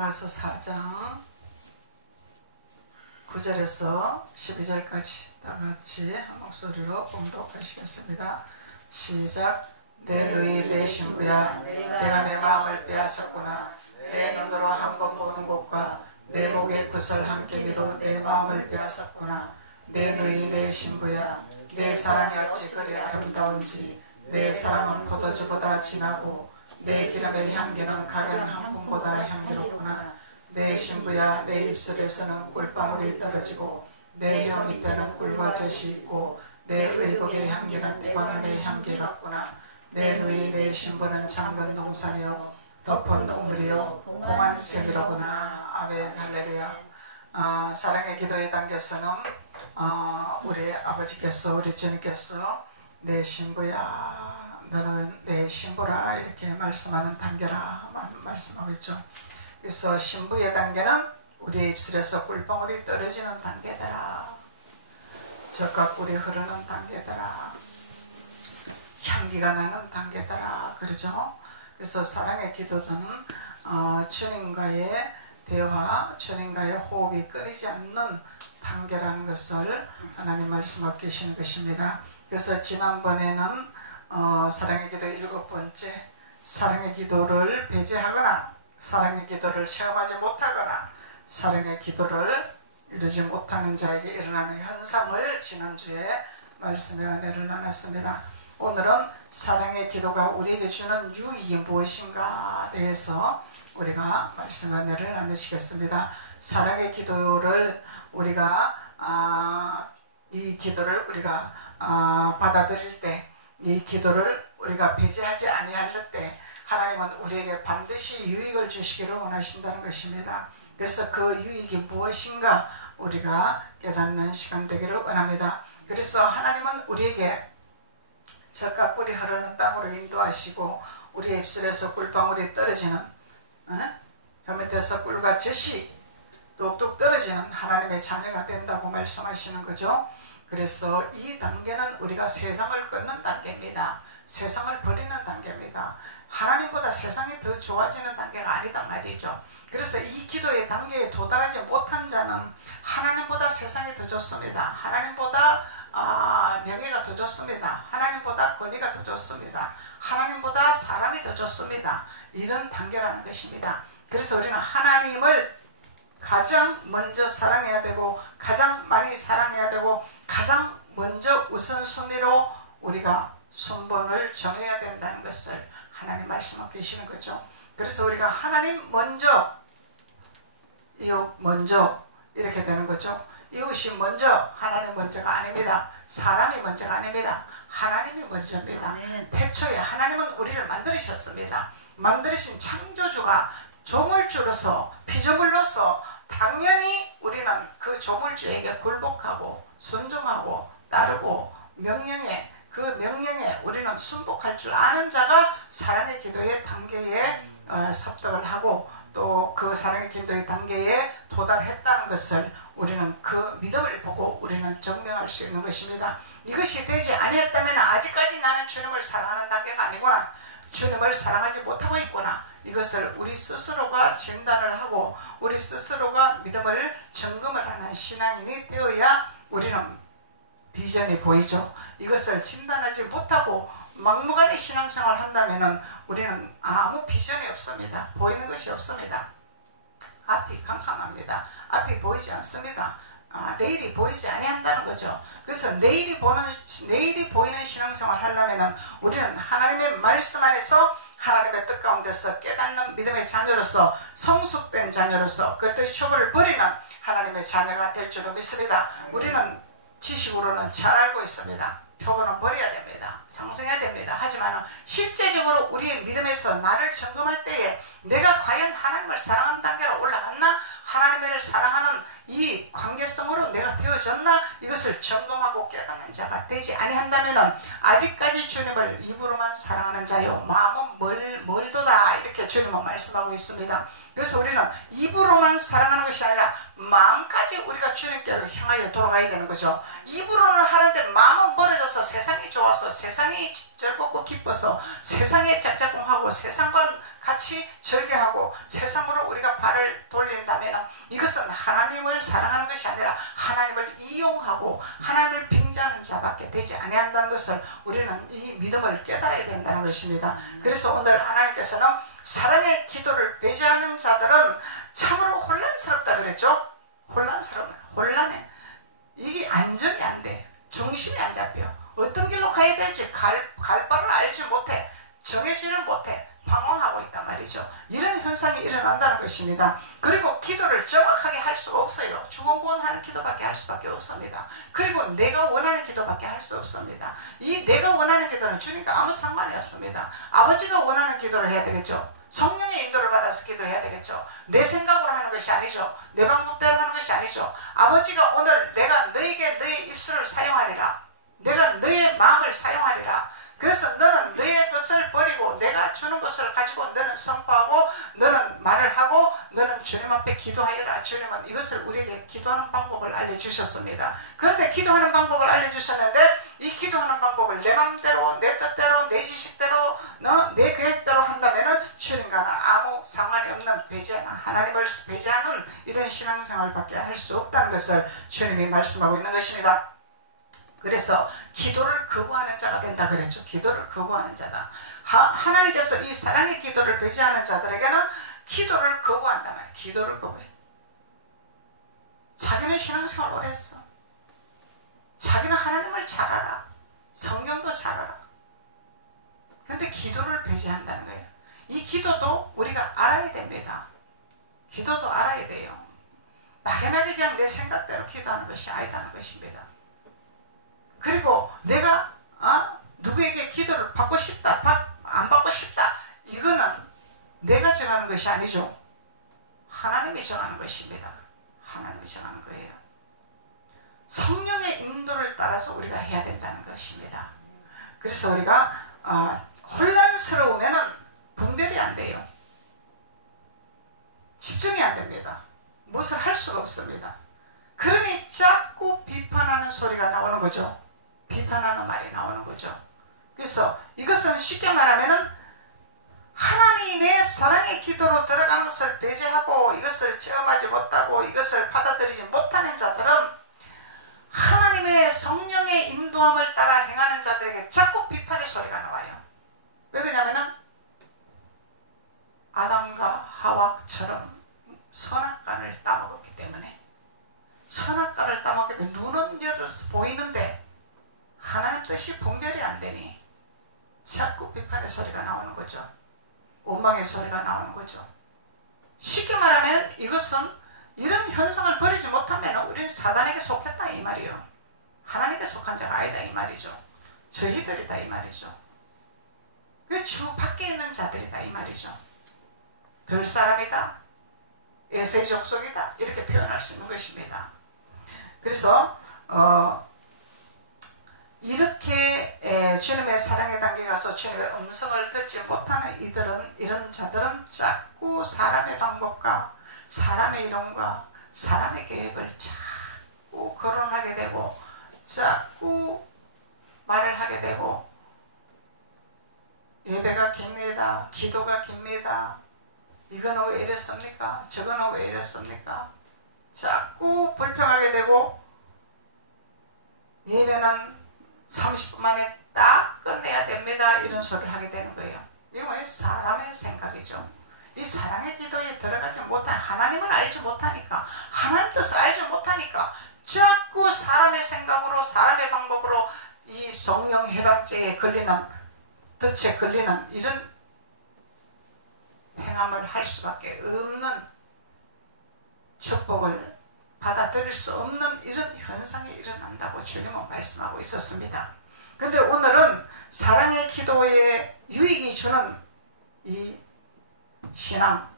아가서 4장 9절에서 12절까지 다같이 한 목소리로 봉독하시겠습니다. 시작. 내 누이 내 신부야, 내가 내 마음을 빼앗았구나. 내 눈으로 한 번 보는 것과 내 목의 굿을 함께 미로 내 마음을 빼앗았구나. 내 누이 내 신부야, 내 사랑이 어찌 그리 아름다운지. 내 사랑은 포도주보다 진하고 내 기름의 향기는 각양 한 푼보다 향기롭구나. 내 신부야, 내 입술에서는 꿀방울이 떨어지고 내 혀 밑에는 꿀과 젖이 있고 내 의복의 향기는 대관원의 향기 같구나. 내 누이 내 신부는 잠근 동산이요 덮은 우물이요 봉한 샘이로구나. 아멘. 할렐루야. 사랑의 기도에 담겨서는 우리 아버지께서 우리 주님께서 내 신부야 너는 내 신부라 이렇게 말씀하는 단계라 말씀하고 있죠. 그래서 신부의 단계는 우리의 입술에서 꿀방울이 떨어지는 단계더라. 젖과 꿀이 흐르는 단계더라. 향기가 나는 단계더라. 그러죠. 그래서 사랑의 기도는 주님과의 대화, 주님과의 호흡이 끊이지 않는 단계라는 것을 하나님 말씀하고 계시는 것입니다. 그래서 지난번에는 사랑의 기도 7번째, 사랑의 기도를 배제하거나 사랑의 기도를 체험하지 못하거나 사랑의 기도를 이루지 못하는 자에게 일어나는 현상을 지난주에 말씀의 은혜를 나눴습니다. 오늘은 사랑의 기도가 우리에게 주는 유익이 무엇인가 대해서 우리가 말씀의 은혜를 나누시겠습니다. 사랑의 기도를 우리가 이 기도를 우리가 받아들일 때, 이 기도를 우리가 배제하지 아니할 때 하나님은 우리에게 반드시 유익을 주시기를 원하신다는 것입니다. 그래서 그 유익이 무엇인가 우리가 깨닫는 시간 되기를 원합니다. 그래서 하나님은 우리에게 젖과 꿀이 흐르는 땅으로 인도하시고 우리의 입술에서 꿀방울이 떨어지는 혀 밑에서 꿀과 젖이 뚝뚝 떨어지는 하나님의 자녀가 된다고 말씀하시는 거죠. 그래서 이 단계는 우리가 세상을 끊는 단계입니다. 세상을 버리는 단계입니다. 하나님보다 세상이 더 좋아지는 단계가 아니다 말이죠. 그래서 이 기도의 단계에 도달하지 못한 자는 하나님보다 세상이 더 좋습니다. 하나님보다 명예가 더 좋습니다. 하나님보다 권위가 더 좋습니다. 하나님보다 사람이 더 좋습니다. 이런 단계라는 것입니다. 그래서 우리는 하나님을 가장 먼저 사랑해야 되고 가장 많이 사랑해야 되고 가장 먼저 우선순위로 우리가 순번을 정해야 된다는 것을 하나님 말씀하고 계시는 거죠. 그래서 우리가 하나님 먼저 이웃 먼저 이렇게 되는 거죠. 이웃이 먼저 하나님 먼저가 아닙니다. 사람이 먼저가 아닙니다. 하나님이 먼저입니다. 태초에 하나님은 우리를 만드셨습니다. 만드신 창조주가 조물주로서 피조물로서 당연히 우리는 그 조물주에게 굴복하고 순종하고 따르고 그 명령에 우리는 순복할 줄 아는 자가 사랑의 기도의 단계에 섭득을 하고 또 그 사랑의 기도의 단계에 도달했다는 것을 우리는 그 믿음을 보고 우리는 증명할 수 있는 것입니다. 이것이 되지 아니했다면 아직까지 나는 주님을 사랑하는 단계가 아니구나, 주님을 사랑하지 못하고 있구나, 이것을 우리 스스로가 진단을 하고 우리 스스로가 믿음을 점검을 하는 신앙인이 되어야 우리는 비전이 보이죠. 이것을 진단하지 못하고 막무가내 신앙생활을 한다면 우리는 아무 비전이 없습니다. 보이는 것이 없습니다. 앞이 캄캄합니다. 앞이 보이지 않습니다. 내일이 보이지 아니한다는 거죠. 그래서 내일이 보이는 신앙생활을 하려면 우리는 하나님의 말씀 안에서 하나님의 뜻 가운데서 깨닫는 믿음의 자녀로서 성숙된 자녀로서 그것들의 초보를 버리는 하나님의 자녀가 될 줄로 믿습니다. 우리는 지식으로는 잘 알고 있습니다. 표본은 버려야 됩니다. 장성해야 됩니다. 하지만 실제적으로 우리의 믿음에서 나를 점검할 때에 내가 과연 하나님을 사랑하는 단계로 올라갔나? 하나님을 사랑하는 이 관계성으로 내가 되어졌나? 이것을 점검하고 깨닫는 자가 되지 아니한다면 아직까지 주님을 입으로만 사랑하는 자요 마음은 멀도다 이렇게 주님은 말씀하고 있습니다. 그래서 우리는 입으로만 사랑하는 것이 아니라 마음까지 우리가 주님께로 향하여 돌아가야 되는 거죠. 입으로는 하는데 마음은 멀어져서 세상이 좋아서 세상이 즐겁고 기뻐서 세상에 짝짝꿍하고 세상과 같이 절개하고 세상으로 우리가 발을 돌린다면 이것은 하나님을 사랑하는 것이 아니라 하나님을 이용하고 하나님을 빙자하는 자밖에 되지 아니한다는 것을 우리는 이 믿음을 깨달아야 된다는 것입니다. 그래서 오늘 하나님께서는 사랑의 기도를 배제하는 자들은 참으로 혼란스럽다 그랬죠. 혼란해. 이게 안정이 안 돼. 중심이 안 잡혀. 어떤 길로 가야 될지 갈 바를 알지 못해. 정해지를 못해. 방황하고 있단 말이죠. 이런 현상이 일어난다는 것입니다. 그리고 기도를 정확하게 할 수가 없어요. 중언부언하는 기도밖에 할 수밖에 없습니다. 그리고 내가 원하는 기도밖에 할 수 없습니다. 이 내가 원하는 기도는 주님과 아무 상관이 없습니다. 아버지가 원하는 기도를 해야 되겠죠. 성령의 인도를 받아서 기도해야 되겠죠. 내 생각으로 하는 것이 아니죠. 내 방법대로 하는 것이 아니죠. 아버지가 오늘 내가 너에게 너의 입술을 사용하리라. 내가 너의 마음을 사용하리라. 그래서 너는 너의 것을 버리고 내가 주는 것을 가지고 너는 선포하고 너는 말을 하고 너는 주님 앞에 기도하여라. 주님은 이것을 우리에게 기도하는 방법을 알려주셨습니다. 그런데 기도하는 방법을 알려주셨는데 이 기도하는 방법을 내 마음대로 내 뜻대로 내 지식대로 내 계획대로 한다면 주님과는 아무 상관이 없는 배제나 하나님을 배제하는 이런 신앙생활밖에 할 수 없다는 것을 주님이 말씀하고 있는 것입니다. 그래서 기도를 거부하는 자가 된다 그랬죠. 기도를 거부하는 자다. 하나님께서 이 사랑의 기도를 배제하는 자들에게는 기도를 거부한단 말이에요. 기도를 거부해. 자기는 신앙생활 오래 했어. 자기는 하나님을 잘 알아. 성경도 잘 알아. 근데 기도를 배제한다는 거예요. 이 기도도 우리가 알아야 됩니다. 기도도 알아야 돼요. 막연하게 그냥 내 생각대로 기도하는 것이 아니다는 것입니다. 그리고 내가 누구에게 기도를 받고 싶다, 안 받고 싶다, 이거는 내가 정하는 것이 아니죠. 하나님이 정하는 것입니다. 하나님이 정하는 거예요. 성령의 인도를 따라서 우리가 해야 된다는 것입니다. 그래서 우리가 혼란스러우면 분별이 안 돼요. 집중이 안 됩니다. 무엇을 할 수가 없습니다. 그러니 자꾸 비판하는 소리가 나오는 거죠. 비판하는 말이 나오는 거죠. 그래서 이것은 쉽게 말하면 하나님의 사랑의 기도로 들어가는 것을 배제하고 이것을 체험하지 못하고 이것을 받아들이지 못하는 자들은 하나님의 성령의 인도함을 따라 행하는 자들에게 자꾸 비판의 소리가 나와요. 왜 그러냐면은 아담과 하와처럼 선악과를 따먹었기 때문에 선악과를 따먹게 되면 눈은 열어서 보이는데 하나님 뜻이 분별이 안 되니 자꾸 비판의 소리가 나오는 거죠. 원망의 소리가 나오는 거죠. 쉽게 말하면 이것은 이런 현상을 버리지 못하면 우리는 사단에게 속했다 이 말이요. 하나님께 속한 자가 아니다 이 말이죠. 저희들이다 이 말이죠. 그 주 밖에 있는 자들이다 이 말이죠. 별 사람이다, 에세이 족속이다 이렇게 표현할 수 있는 것입니다. 그래서 이렇게 주님의 사랑에 담겨가서 주님의 음성을 듣지 못하는 이런 자들은 자꾸 사람의 방법과 사람의 이론과 사람의 계획을 자꾸 거론하게 되고 자꾸 말을 하게 되고 예배가 깁니다. 기도가 깁니다. 이거는 왜 이랬습니까? 저거는 왜 이랬습니까? 자꾸 불평하게 되고 예배는 30분 만에 딱 끝내야 됩니다. 이런 소리를 하게 되는 거예요. 이건 사람의 생각이죠. 이 사랑의 기도에 들어가지 못한 하나님을 알지 못하니까 하나님 뜻을 알지 못하니까 자꾸 사람의 생각으로 사람의 방법으로 이 성령 해방죄에 걸리는 덫에 걸리는 이런 행함을 할 수밖에 없는 축복을 받아들일 수 없는 이런 현상이 일어난다고 주님은 말씀하고 있었습니다. 그런데 오늘은 사랑의 기도에 유익이 주는 이 신앙,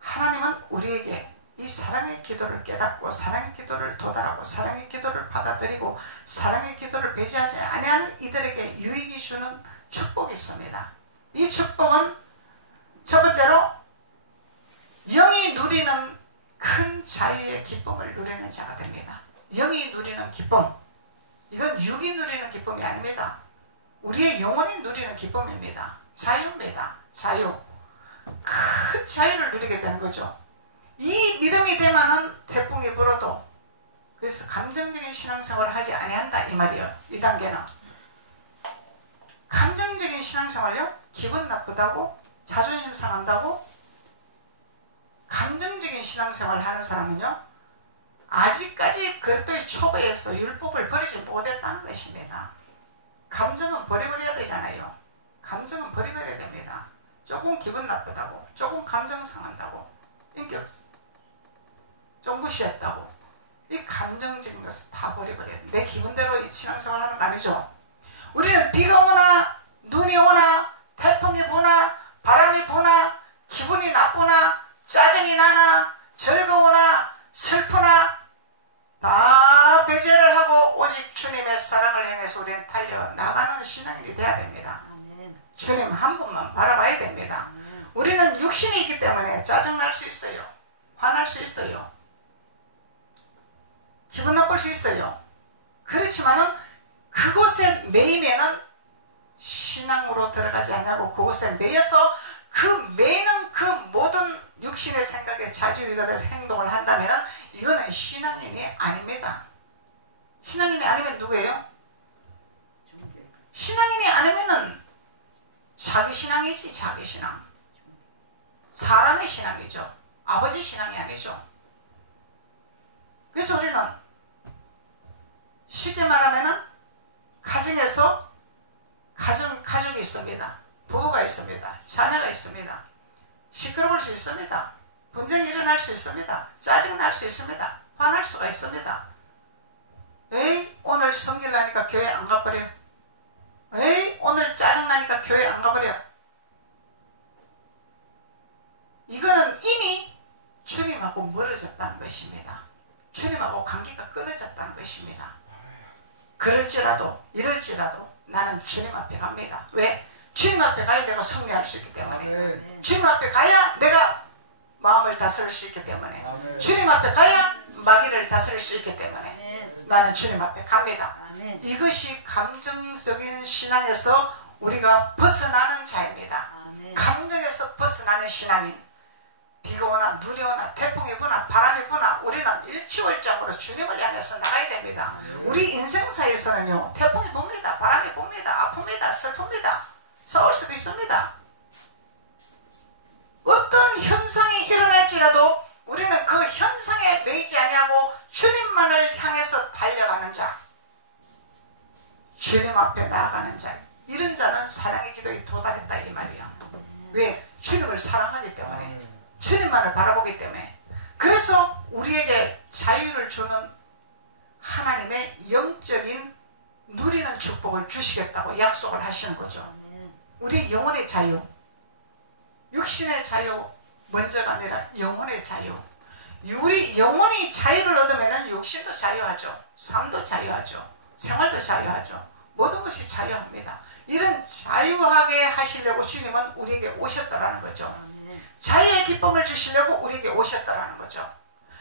하나님은 우리에게 이 사랑의 기도를 깨닫고 사랑의 기도를 도달하고 사랑의 기도를 받아들이고 사랑의 기도를 배제하지 아니하는 이들에게 유익이 주는 축복이 있습니다. 이 축복은 누리는 기쁨, 이건 육이 누리는 기쁨이 아닙니다. 우리의 영혼이 누리는 기쁨입니다. 자유입니다. 자유. 큰 자유를 누리게 되는 거죠. 이 믿음이 되면은 태풍이 불어도, 그래서 감정적인 신앙생활을 하지 아니한다 이 말이에요. 이 단계는 감정적인 신앙생활요, 기분 나쁘다고, 자존심 상한다고, 감정적인 신앙생활을 하는 사람은요, 아직까지 그리스도의 초보에서 율법을 버리지 못했다는 것입니다. 감정은 버려버려야 되잖아요. 감정은 버려버려야 됩니다. 조금 기분 나쁘다고, 조금 감정 상한다고, 인격 좀 무시했다고, 이 감정적인 것을 다 버려버려야 돼. 내 기분대로 이 신앙생활 하는 거 아니죠. 우리는 비가 오나 눈이 오나 태풍이 부나 바람이 부나 기분이 나쁘나 짜증이 나나 즐거우나 슬프나 다 배제를 하고 오직 주님의 사랑을 향해서 우리는 달려나가는 신앙인이 돼야 됩니다. 주님 한 분만 바라봐야 됩니다. 우리는 육신이 있기 때문에 짜증날 수 있어요. 화날 수 있어요. 기분 나쁠 수 있어요. 그렇지만은 그곳에 매이면은 신앙으로 들어가지 않냐고, 그곳에 매여서 그 매이는 그 모든 육신의 생각에 자주위가 돼서 행동을 한다면은 이거는 신앙인이 아닙니다. 신앙인이 아니면 누구예요? 신앙인이 아니면은 자기 신앙이지, 자기 신앙. 사람의 신앙이죠. 아버지 신앙이 아니죠. 그래서 우리는 쉽게 말하면은 가정에서 가족이 있습니다. 부부가 있습니다. 자녀가 있습니다. 시끄러울 수 있습니다. 분쟁이 일어날 수 있습니다. 짜증날 수 있습니다. 화날 수가 있습니다. 에이, 오늘 성길 나니까 교회 안 가버려. 에이, 오늘 짜증나니까 교회 안 가버려. 이거는 이미 주님하고 멀어졌다는 것입니다. 주님하고 관계가 끊어졌다는 것입니다. 그럴지라도 이럴지라도 나는 주님 앞에 갑니다. 왜? 주님 앞에 가야 내가 승리할 수 있기 때문에. 주님 앞에 가야 내가 마음을 다스릴 수 있기 때문에. 주님 앞에 가야 마귀를 다스릴 수 있기 때문에 나는 주님 앞에 갑니다. 이것이 감정적인 신앙에서 우리가 벗어나는 자입니다. 감정에서 벗어나는 신앙인. 비가 오나 눈이 오나 태풍이 부나 바람이 부나 우리는 일치월장으로 주님을 향해서 나가야 됩니다. 우리 인생사에서는요, 태풍이 붑니다. 바람이 붑니다. 아픕니다. 슬픕니다. 싸울 수도 있습니다. 어떤 현상이 일어날지라도 우리는 그 현상에 매이지 아니하고 주님만을 향해서 달려가는 자, 주님 앞에 나아가는 자, 이런 자는 사랑의 기도에 도달했다 이 말이야. 왜? 주님을 사랑하기 때문에, 주님만을 바라보기 때문에. 그래서 우리에게 자유를 주는 하나님의 영적인 누리는 축복을 주시겠다고 약속을 하시는 거죠. 우리 영혼의 자유, 육신의 자유 먼저가 아니라 영혼의 자유. 우리 영혼이 자유를 얻으면 육신도 자유하죠. 삶도 자유하죠. 생활도 자유하죠. 모든 것이 자유합니다. 이런 자유하게 하시려고 주님은 우리에게 오셨다라는 거죠. 자유의 기쁨을 주시려고 우리에게 오셨다라는 거죠.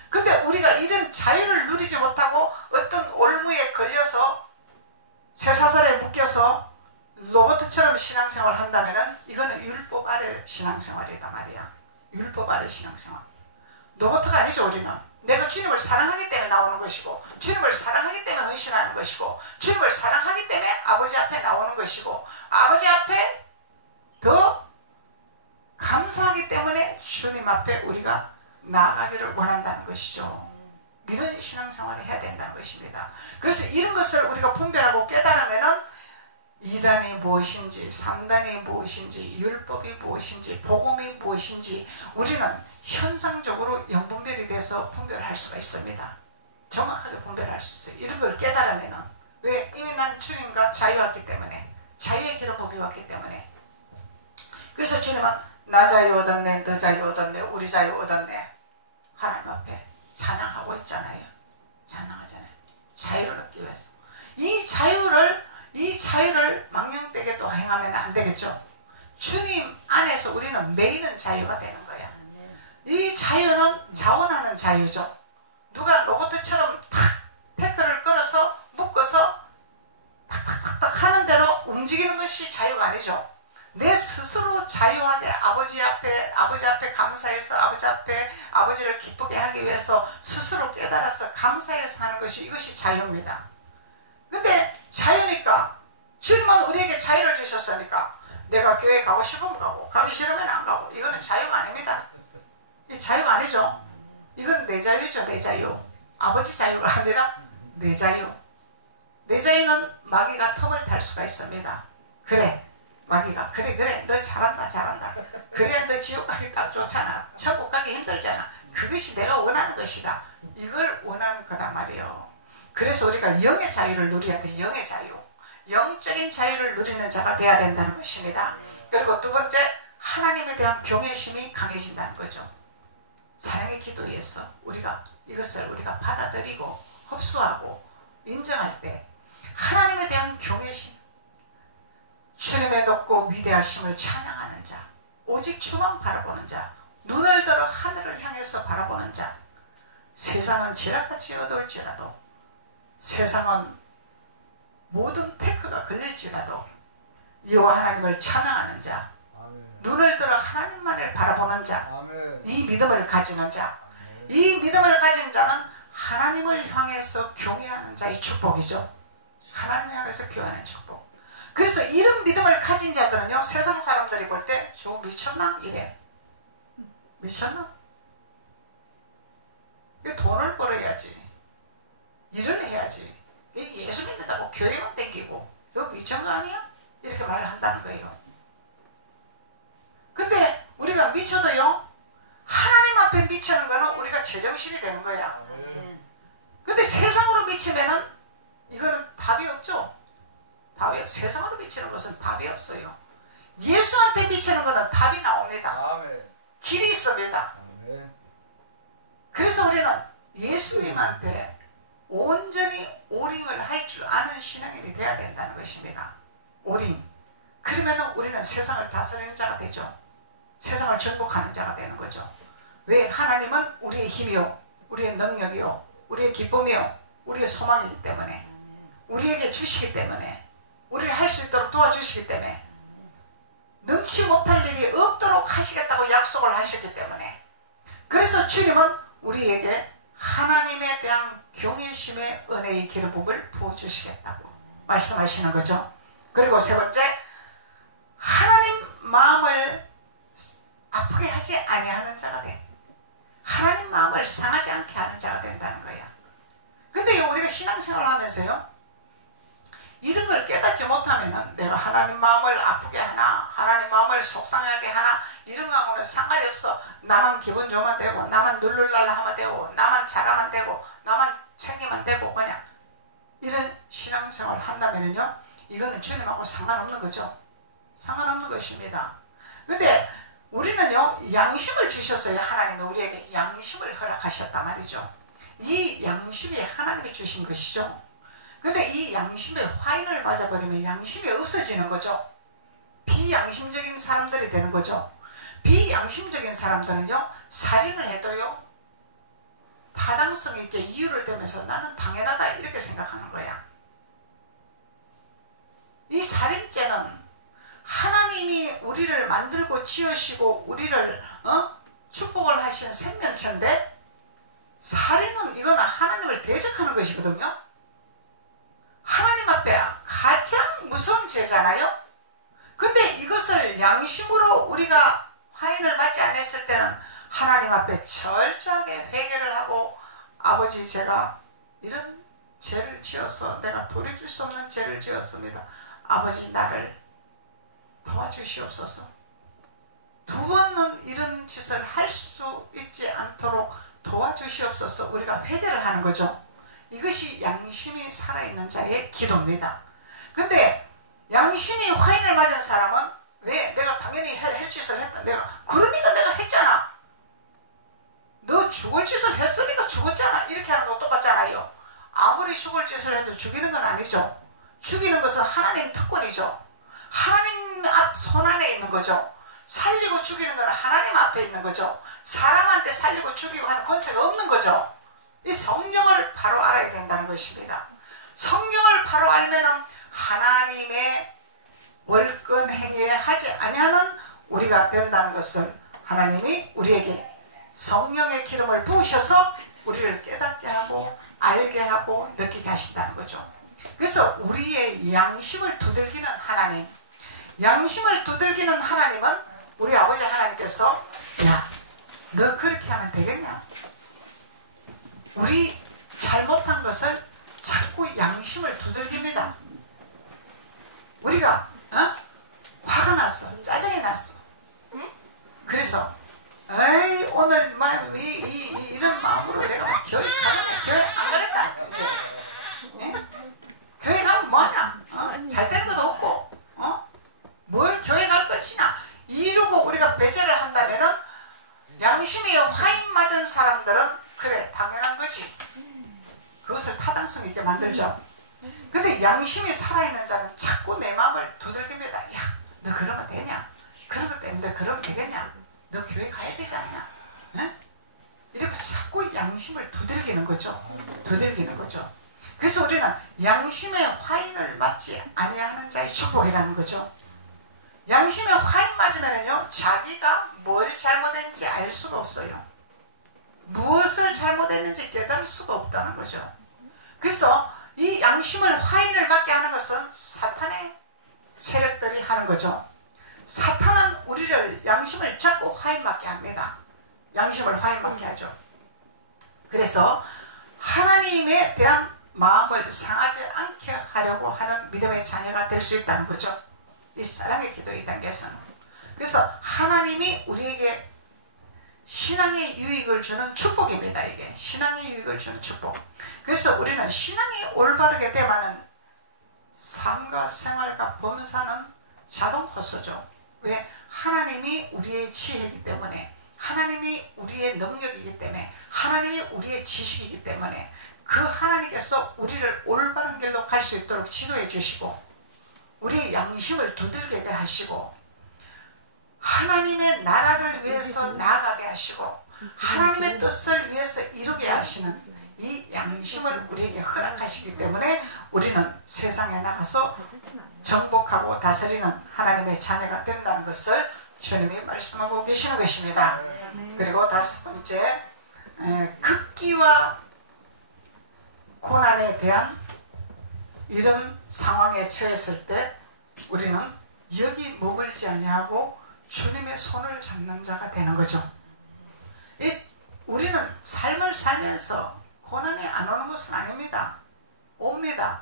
근데 우리가 이런 자유를 누리지 못하고 어떤 올무에 걸려서 쇠사슬에 묶여서 로봇처럼 신앙생활을 한다면 이거는 율법 아래 신앙생활이다 말이야. 율법 아래 신앙생활. 로봇가 아니죠. 우리는 내가 주님을 사랑하기 때문에 나오는 것이고, 주님을 사랑하기 때문에 헌신하는 것이고, 주님을 사랑하기 때문에 아버지 앞에 나오는 것이고, 아버지 앞에 더 감사하기 때문에 주님 앞에 우리가 나아가기를 원한다는 것이죠. 이런 신앙생활을 해야 된다는 것입니다. 그래서 이런 것을 우리가 분별하고 깨달으면은 2단이 무엇인지, 3단이 무엇인지, 율법이 무엇인지, 복음이 무엇인지 우리는 현상적으로 영분별이 돼서 분별할 수가 있습니다. 정확하게 분별할 수 있어요. 이런 걸 깨달으면은. 왜? 이미 난 주님과 자유했기 때문에, 자유의 길을 보기 왔기 때문에. 그래서 주님은 나 자유 얻었네, 너 자유 얻었네, 우리 자유 얻었네, 하나님 앞에 찬양하고 있잖아요. 찬양하잖아요. 자유를 얻기 위해서. 이 자유를 망령되게 또 행하면 안 되겠죠. 주님 안에서 우리는 매이는 자유가 되는 거야. 이 자유는 자원하는 자유죠. 누가 로봇처럼 탁 태클을 걸어서 움직이는 것이 자유가 아니죠. 내 스스로 자유하게 아버지 앞에 감사해서 아버지 앞에 아버지를 기쁘게 하기 위해서 스스로 깨달아서 감사해서 하는 것이 이것이 자유입니다. 근데 자유니까 주님은 우리에게 자유를 주셨으니까 내가 교회 가고 싶으면 가고 가기 싫으면 안 가고 이거는 자유가 아닙니다. 이 자유가 아니죠. 이건 내 자유죠. 내 자유. 아버지 자유가 아니라 내 자유. 내 자유는 마귀가 틈을 탈 수가 있습니다. 그래 마귀가 그래 너 잘한다 그래야 너 지옥 가기 딱 좋잖아. 천국 가기 힘들잖아. 그것이 내가 원하는 것이다. 이걸 원하는 거란 말이에요. 그래서 우리가 영의 자유를 누려야 돼. 영의 자유. 영적인 자유를 누리는 자가 돼야 된다는 것입니다. 그리고 두 번째, 하나님에 대한 경외심이 강해진다는 거죠. 사랑의 기도에서 이것을 우리가 받아들이고 흡수하고 인정할 때 하나님에 대한 경외심, 주님의 높고 위대하심을 찬양하는 자, 오직 주만 바라보는 자, 눈을 들어 하늘을 향해서 바라보는 자, 세상은 지락같이 어두울지라도, 세상은 모든 태크가 걸릴지라도 여호와 하나님을 찬양하는 자, 눈을 들어 하나님만을 바라보는 자, 이 믿음을 가지는 자, 이 믿음을 가진 자는 하나님을 향해서 경외하는 자의 축복이죠. 하나님을 향해서 경외하는 축복. 그래서 이런 믿음을 가진 자들은요, 세상 사람들이 볼 때 저 미쳤나? 이래. 미쳤나? 돈을 벌어야지. 일을 해야지. 예수 믿는다고 교회만 땡기고 너 미친 거 아니야? 이렇게 말을 한다는 거예요. 근데 우리가 미쳐도요, 하나님 앞에 미치는 거는 우리가 제정신이 되는 거야. 근데 세상으로 미치면은 이거는 답이 없죠. 세상으로 미치는 것은 답이 없어요. 예수한테 미치는 거는 답이 나옵니다. 길이 있습니다. 그래서 우리는 예수님한테 온전히 오링을 할 줄 아는 신앙인이 되어야 된다는 것입니다. 오링. 그러면 우리는 세상을 다스리는 자가 되죠. 세상을 정복하는 자가 되는 거죠. 왜? 하나님은 우리의 힘이요, 우리의 능력이요, 우리의 기쁨이요, 우리의 소망이기 때문에, 우리에게 주시기 때문에, 우리를 할 수 있도록 도와주시기 때문에, 능치 못할 일이 없도록 하시겠다고 약속을 하셨기 때문에, 그래서 주님은 우리에게 하나님에 대한 경외심의 은혜의 기름부음을 부어주시겠다고 말씀하시는 거죠. 그리고 세 번째, 하나님 마음을 아프게 하지 아니하는 자가 돼. 하나님 마음을 상하지 않게 하는 자가 된다는 거야. 근데 우리가 신앙생활을 하면서요, 이런 걸 깨닫지 못하면은 내가 하나님 마음을 아프게 하나, 하나님 마음을 속상하게 하나, 이런 거하고는 상관이 없어. 나만 기분 좋으면 되고, 나만 누를랄라 하면 되고, 나만 잘하면 되고, 나만 챙기면 되고, 그냥 이런 신앙생활을 한다면은요, 이거는 주님하고 상관없는 거죠. 상관없는 것입니다. 근데 우리는요, 양심을 주셨어요. 하나님이 우리에게 양심을 허락하셨단 말이죠. 이 양심이 하나님이 주신 것이죠. 근데 이 양심에 화인을 맞아버리면 양심이 없어지는 거죠. 비양심적인 사람들이 되는 거죠. 비양심적인 사람들은요, 살인을 해도요, 타당성 있게 이유를 대면서 나는 당연하다 이렇게 생각하는 거야. 이 살인죄는 하나님이 우리를 만들고 지으시고 우리를 축복을 하신 생명체인데, 살인은 이거는 하나님을 대적하는 것이거든요. 하나님 앞에 가장 무서운 죄잖아요. 근데 이것을 양심으로 우리가 화인을 받지 않았을 때는 하나님 앞에 철저하게 회개를 하고, 아버지 제가 이런 죄를 지어서 내가 돌이킬 수 없는 죄를 지었습니다. 아버지 나를 도와주시옵소서. 두 번은 이런 짓을 할 수 있지 않도록 도와주시옵소서. 우리가 회개를 하는 거죠. 이것이 양심이 살아있는 자의 기도입니다. 근데 양심이 화인을 맞은 사람은 왜? 내가 당연히 할 짓을 했다. 그러니까 내가 했잖아. 너 죽을 짓을 했으니까 죽었잖아. 이렇게 하는 거 똑같잖아요. 아무리 죽을 짓을 해도 죽이는 건 아니죠. 죽이는 것은 하나님 특권이죠. 하나님 앞 손안에 있는 거죠. 살리고 죽이는 건 하나님 앞에 있는 거죠. 사람한테 살리고 죽이고 하는 권세가 없는 거죠. 이 성경을 바로 알아야 된다는 것입니다. 성경을 바로 알면은 하나님의 월권하게 하지 아니하는 우리가 된다는 것을 하나님이 우리에게 성령의 기름을 부으셔서 우리를 깨닫게 하고 알게 하고 느끼게 하신다는 거죠. 그래서 우리의 양심을 두들기는 하나님, 양심을 두들기는 하나님은 우리 아버지 하나님께서 야, 너 그렇게 하면 되겠냐? 우리 잘못한 것을 자꾸 양심을 두들깁니다. 우리가 화가 났어, 짜증이 났어. 그래서 에이 오늘 이런 마음으로 내가 교회 안 가겠다. 이제 교회 가면 뭐하냐? 잘 되는 것도 없고 뭘 교회 갈 것이냐? 이러고 우리가 배제를 한다면은 양심이 화인 맞은 사람들은 그래 당연한 거지. 그것을 타당성 있게 만들죠. 근데 양심이 살아있는 자는 자꾸 내 마음을 두들깁니다. 야, 너 그러면 되냐? 그런 것 때문에 그러면 되겠냐? 너 교회 가야 되지 않냐? 응? 이렇게 자꾸 양심을 두들기는 거죠. 두들기는 거죠. 그래서 우리는 양심의 화인을 맞지 아니하는 자의 축복이라는 거죠. 양심의 화인 맞으면요, 자기가 뭘 잘못했는지 알 수가 없어요. 무엇을 잘못했는지 깨달을 수가 없다는 거죠. 그래서 이 양심을 화인을 맞게 하는 것은 사탄의 세력들이 하는 거죠. 사탄은 우리를 양심을 자꾸 화인 맞게 합니다. 양심을 화인 맞게 하죠. 그래서 하나님에 대한 마음을 상하지 않게 하려고 하는 믿음의 자녀가 될 수 있다는 거죠. 이 사랑의 기도의 단계에서는. 그래서 하나님이 우리에게 신앙의 유익을 주는 축복입니다. 이게 신앙의 유익을 주는 축복. 그래서 우리는 신앙이 올바르게 되면은 삶과 생활과 범사는 자동 호소죠. 왜? 하나님이 우리의 지혜이기 때문에, 하나님이 우리의 능력이기 때문에, 하나님이 우리의 지식이기 때문에 그 하나님께서 우리를 올바른 길로 갈 수 있도록 지도해 주시고 우리의 양심을 두들기게 하시고 하나님의 나라를 위해서 나아가게 하시고 하나님의 뜻을 위해서 이루게 하시는 이 양심을 우리에게 허락하시기 때문에 우리는 세상에 나가서 정복하고 다스리는 하나님의 자녀가 된다는 것을 주님이 말씀하고 계시는 것입니다. 그리고 다섯 번째, 극기와 고난에 대한 이런 상황에 처했을 때 우리는 여기 머물지 아니하고 주님의 손을 잡는 자가 되는 거죠. 우리는 삶을 살면서 고난이 안 오는 것은 아닙니다. 옵니다.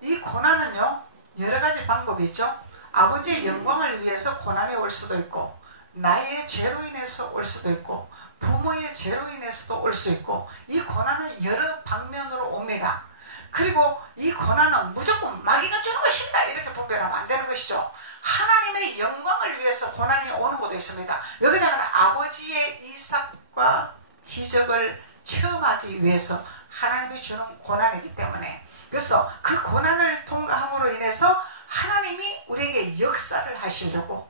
이 고난은요, 여러 가지 방법이 있죠. 아버지의 영광을 위해서 고난이 올 수도 있고, 나의 죄로 인해서 올 수도 있고, 부모의 죄로 인해서도 올 수 있고, 이 고난은 여러 방면으로 옵니다. 그리고 이 고난은 무조건 마귀가 주는 것이다 이렇게 분별하면 안 되는 것이죠. 하나님의 영광을 위해서 고난이 오는 것도 있습니다. 왜 그러냐면 아버지의 이삭과 기적을 체험하기 위해서 하나님이 주는 고난이기 때문에, 그래서 그 고난을 통과함으로 인해서 하나님이 우리에게 역사를 하시려고,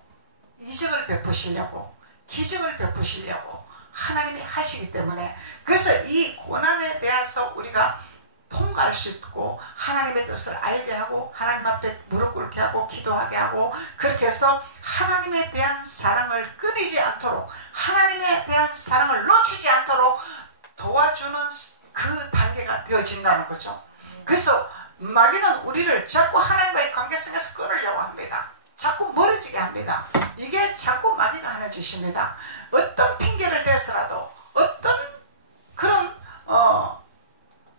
이적을 베푸시려고, 기적을 베푸시려고 하나님이 하시기 때문에, 그래서 이 고난에 대해서 우리가 통과할 수 있고 하나님의 뜻을 알게 하고 하나님 앞에 무릎 꿇게 하고 기도하게 하고, 그렇게 해서 하나님에 대한 사랑을 끊이지 않도록, 하나님에 대한 사랑을 놓치지 않도록 도와주는 그 단계가 되어진다는 거죠. 그래서 마귀는 우리를 자꾸 하나님과의 관계성에서 끊으려고 합니다. 자꾸 멀어지게 합니다. 이게 자꾸 마귀가 하는 짓입니다. 어떤 핑계를 대서라도 어떤 그런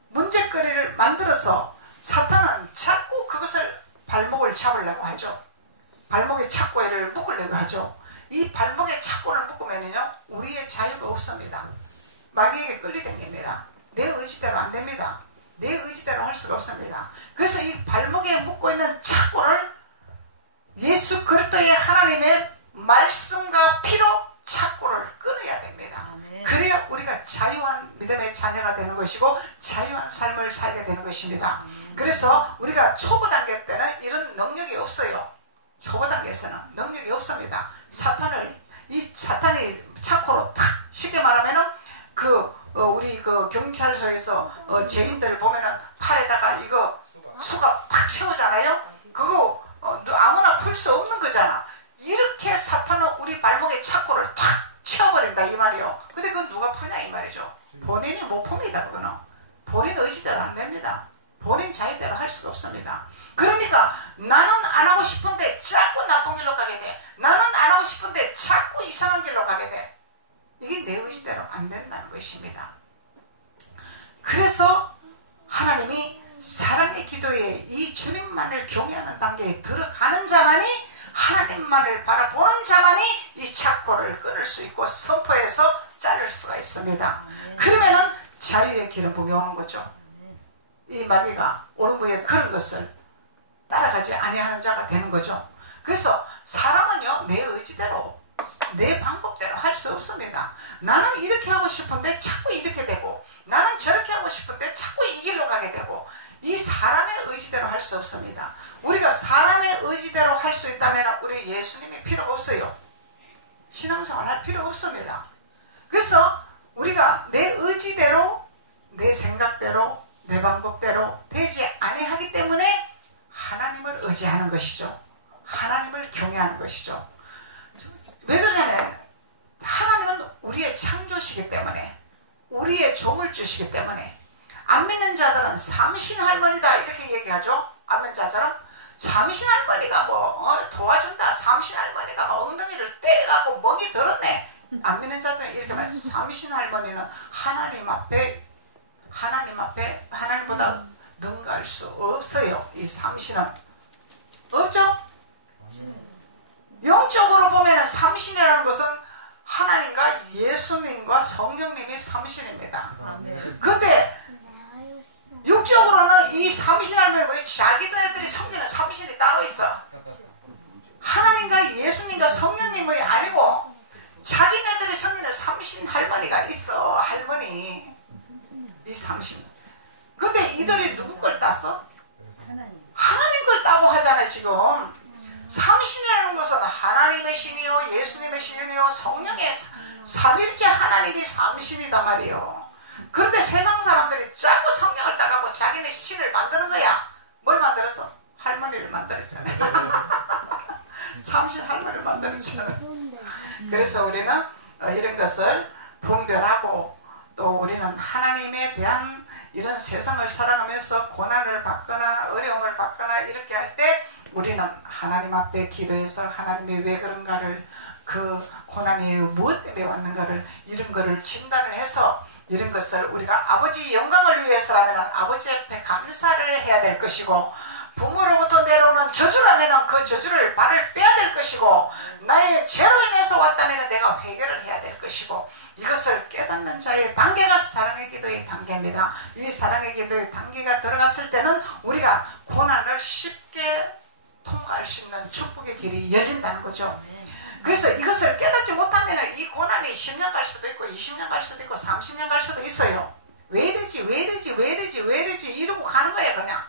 문제거리를 만들어서 사탄은 자꾸 그것을 발목을 잡으려고 하죠. 발목에 착고를 묶으려고 하죠. 이 발목에 착고를 묶으면요, 우리의 자유가 없습니다. 마귀에게 끌리댕깁니다. 내 의지대로 안 됩니다. 내 의지대로 할 수가 없습니다. 그래서 이 발목에 묶고 있는 착고를 예수 그리스도의 하나님의 말씀과 피로 착고를 끊어야 됩니다. 그래야 우리가 자유한 믿음의 자녀가 되는 것이고 자유한 삶을 살게 되는 것입니다. 그래서 우리가 초보 단계 때는 이런 능력이 없어요. 초보 단계에서는 능력이 없습니다. 사탄이 착고로 탁, 쉽게 말하면은 우리 경찰서에서 죄인들을 보면은 팔에다가 이거 수갑 탁 채우잖아요. 그거 아무나 풀 수 자기의 착고를 탁 치워버린다 이 말이요. 근데 그건 누가 푸냐 이 말이죠. 본인이 못 풉니다. 그거는 본인 의지대로 안 됩니다. 본인 자의대로 할 수가 없습니다. 그러니까 나는 안 하고 싶은데 자꾸 나쁜 길로 가게 돼. 나는 안 하고 싶은데 자꾸 이상한 길로 가게 돼. 이게 내 의지대로 안 된다는 것입니다. 그래서 하나님이 사랑의 기도에 이 주님만을 경외하는 단계에 들어가는 자만이, 하나님만을 바라보는 자만이 이 착고를 끊을 수 있고 선포해서 자를 수가 있습니다. 그러면은 자유의 길은 복이 오는 거죠. 이 마귀가 올무에 그런 것을 따라가지 아니하는 자가 되는 거죠. 그래서 사람은요, 내 의지대로 내 방법대로 할 수 없습니다. 나는 이렇게 하고 싶은데 자꾸 이렇게 되고, 나는 저렇게 하고 싶은데 자꾸 이 길로 가게 되고, 이 사람의 의지대로 할 수 없습니다. 우리가 사람의 의지대로 할 수 있다면 우리 예수님이 필요가 없어요. 신앙생활 할 필요 없습니다. 그래서 우리가 내 의지대로, 내 생각대로, 내 방법대로 되지 아니하기 때문에 하나님을 의지하는 것이죠. 하나님을 경외하는 것이죠. 왜 그러냐면 하나님은 우리의 창조시기 때문에, 우리의 종을 주시기 때문에. 안 믿는 자들은 삼신 할머니다 이렇게 얘기하죠. 안 믿는 자들은 삼신 할머니가 도와준다, 삼신 할머니가 엉덩이를 때려갖고 멍이 들었네. 안 믿는 자들은 이렇게 말해요. 삼신 할머니는 하나님 앞에 하나님보다 능가할 수 없어요. 이 삼신은 없죠. 영적으로 보면 삼신이라는 것은 하나님과 예수님과 성령님이 삼신입니다. 근데 육적으로는 이 삼신 할머니가 자기들이 섬기는 삼신이 따로 있어. 하나님과 예수님과 성령님이 아니고 자기네들이 섬기는 삼신 할머니가 있어. 할머니, 이 삼신. 근데 이들이 누구 걸 땄어? 하나님 걸 따고 하잖아요. 지금 삼신이라는 것은 하나님의 신이요, 예수님의 신이요, 성령의 삼일째 하나님이 삼신이단 말이에요. 그런데 세상 사람들이 자꾸 성령을 따라고 자기네 신을 만드는 거야. 뭘 만들었어? 할머니를 만들었잖아요. 삼신 할머니를 만들었잖아요. 그래서 우리는 이런 것을 분별하고, 또 우리는 하나님에 대한 이런 세상을 살아가면서 고난을 받거나 어려움을 받거나 이렇게 할 때 우리는 하나님 앞에 기도해서 하나님이 왜 그런가를, 그 고난이 무엇 때문에 왔는가를, 이런 거를 진단을 해서 이런 것을 우리가 아버지 영광을 위해서라면 아버지 앞에 감사를 해야 될 것이고, 부모로부터 내려오는 저주라면 그 저주를 발을 빼야 될 것이고, 나의 죄로 인해서 왔다면 내가 회개를 해야 될 것이고, 이것을 깨닫는 자의 단계가 사랑의 기도의 단계입니다. 이 사랑의 기도의 단계가 들어갔을 때는 우리가 고난을 쉽게 통과할 수 있는 축복의 길이 열린다는 거죠. 그래서 이것을 깨닫지 못하면 이 고난이 10년 갈 수도 있고 20년 갈 수도 있고 30년 갈 수도 있어요. 왜 이러지 이러고 가는 거야 그냥.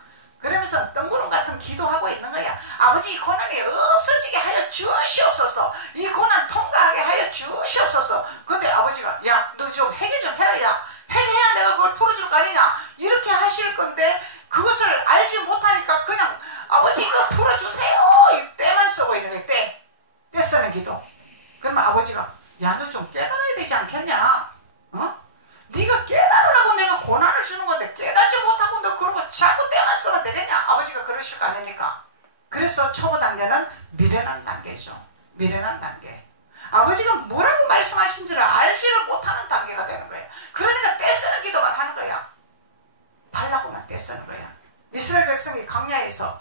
그러면서 뜬구름 같은 기도하고 있는 거야. 아버지, 이 고난이 없어지게 하여 주시옵소서. 이 고난 통과하게 하여 주시옵소서. 근데 아버지가, 야, 너 좀 회개 좀 해라. 야, 회개해야 내가 그걸 풀어줄 거 아니냐, 이렇게 하실 건데 그것을 알지 못하니까 그냥 아버지 이거 풀어주세요 이 때만 쓰고 있는 거야. 때 쓰는 기도. 그러면 아버지가, 야, 너 좀 깨달아야 되지 않겠냐? 네가 깨달으라고 내가 고난을 주는 건데 깨닫지 못하고 너 그러고 자꾸 때만 쓰면 되겠냐? 아버지가 그러실 거 아닙니까? 그래서 초보 단계는 미련한 단계죠. 미련한 단계. 아버지가 뭐라고 말씀하신지를 알지를 못하는 단계가 되는 거예요. 그러니까 떼쓰는 기도만 하는 거야. 달라고만 떼쓰는 거야. 이스라엘 백성이 광야에서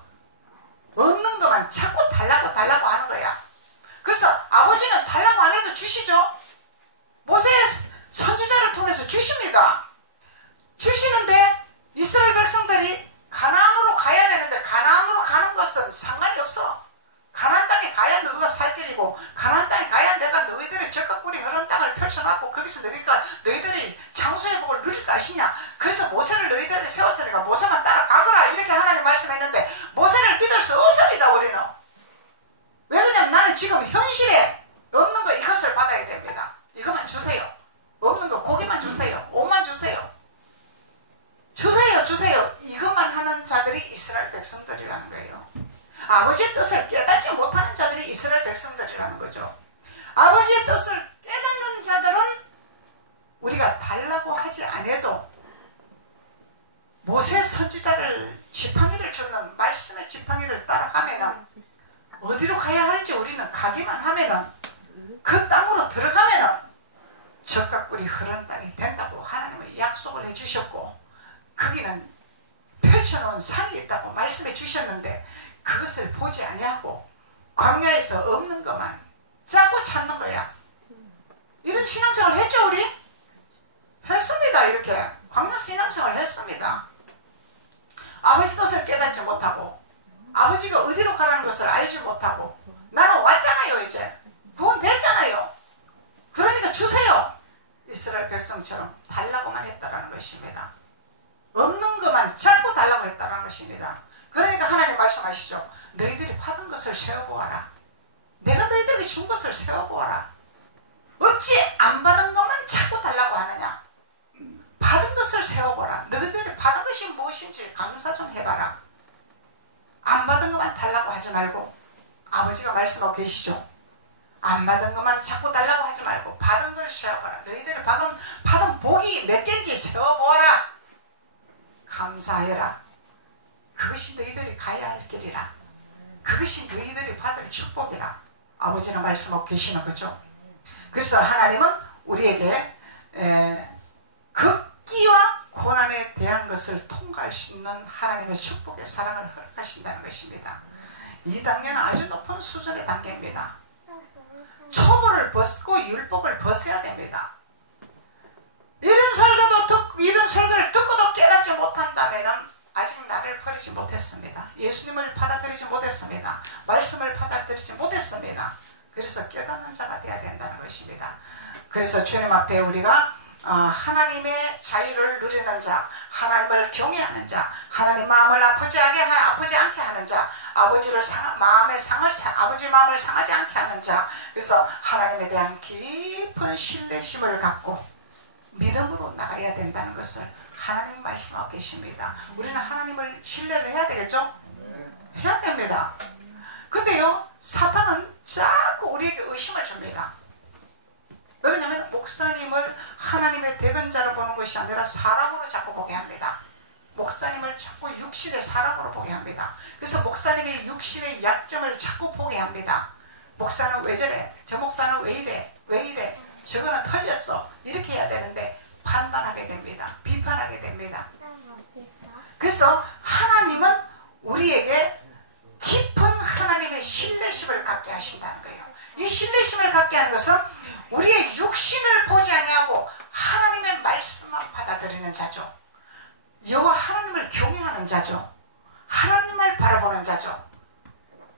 없는 것만 자꾸 달라고 하는 거야. 그래서 아버지는 달라고 안 해도 주시죠. 모세 선지자를 통해서 주십니다. 주시는데 이스라엘 백성들이 가나안으로 가야 되는데 가나안으로 가는 것은 상관이 없어. 가나안 땅에 가야 너희가 살 길이고, 가나안 땅에 가야 내가 너희들의 젖과 꿀이 흐른 땅을 펼쳐놨고 거기서 너희들이 장수의 복을 누릴 것이냐. 그래서 모세를 너희들에게 세웠으니까 모세만 따라가거라 이렇게 하나님 말씀했는데 모세를 믿을 수 없습니다. 우리는. 왜 그러냐면 나는 지금 현실에 없는 거 이것을 받아야 됩니다. 이것만 주세요. 없는 거 고기만 주세요. 옷만 주세요. 주세요. 이것만 하는 자들이 이스라엘 백성들이라는 거예요. 아버지의 뜻을 깨닫지 못하는 자들이 이스라엘 백성들이라는 거죠. 아버지의 지팡이를 따라가면은 어디로 가야 할지 우리는 가기만 하면은 그 땅으로 들어가면은 젖과 꿀이 흐르는 땅이 된다고 하나님은 약속을 해주셨고 거기는 펼쳐놓은 산이 있다고 말씀해 주셨는데 그것을 보지 아니하고 광야에서 없는 것만 짜고 찾는 거야. 이런 신앙생활 했죠 우리? 했습니다. 이렇게 광야 신앙생활 했습니다. 아버지 뜻을 깨닫지 못하고 아버지가 어디로 가라는 것을 알지 못하고 나는 왔잖아요. 이제 구원됐잖아요. 그러니까 주세요. 이스라엘 백성처럼 달라고만 했다라는 것입니다. 없는 것만 찾고 달라고 했다라는 것입니다. 그러니까 하나님 말씀하시죠. 너희들이 받은 것을 세워보아라. 내가 너희들에게 준 것을 세워보아라. 어찌 안 받은 것만 찾고 달라고 하느냐. 받은 것을 세워보라. 너희들이 받은 것이 무엇인지 감사 좀 해봐라. 안 받은 것만 달라고 하지 말고 아버지가 말씀하고 계시죠. 안 받은 것만 자꾸 달라고 하지 말고 받은 걸 세워봐라. 너희들이 받은 복이 몇 개인지 세워보아라. 감사해라. 그것이 너희들이 가야 할 길이라. 그것이 너희들이 받을 축복이라. 아버지는 말씀하고 계시는 거죠. 그래서 하나님은 우리에게 극기와 고난에 대한 것을 통과할 수 있는 하나님의 축복의 사랑을 허락하신다는 것입니다. 이 단계는 아주 높은 수준의 단계입니다. 초보를 벗고 율법을 벗어야 됩니다. 이런 설교를 듣고도 깨닫지 못한다면 아직 나를 버리지 못했습니다. 예수님을 받아들이지 못했습니다. 말씀을 받아들이지 못했습니다. 그래서 깨닫는 자가 되어야 된다는 것입니다. 그래서 주님 앞에 우리가 하나님의 자유를 누리는 자, 하나님을 경외하는 자, 하나님 마음을 아프지 않게 하는 자, 아버지 마음을 상하지 않게 하는 자, 그래서 하나님에 대한 깊은 신뢰심을 갖고 믿음으로 나가야 된다는 것을 하나님 말씀하고 계십니다. 우리는 하나님을 신뢰를 해야 되겠죠? 해야 됩니다. 근데요, 사탄은 자꾸 우리에게 의심을 줍니다. 왜냐하면 목사님을 하나님의 대변자로 보는 것이 아니라 사람으로 자꾸 보게 합니다. 목사님을 자꾸 육신의 사람으로 보게 합니다. 그래서 목사님의 육신의 약점을 자꾸 보게 합니다. 목사는 왜 저래? 저 목사는 왜 이래? 왜 이래? 저거는 틀렸어. 이렇게 해야 되는데 판단하게 됩니다. 비판하게 됩니다. 그래서 하나님은 우리에게 깊은 하나님의 신뢰심을 갖게 하신다는 거예요. 이 신뢰심을 갖게 하는 것은 우리의 육신을 보지 아니하고 하나님의 말씀만 받아들이는 자죠. 여호와 하나님을 경외하는 자죠.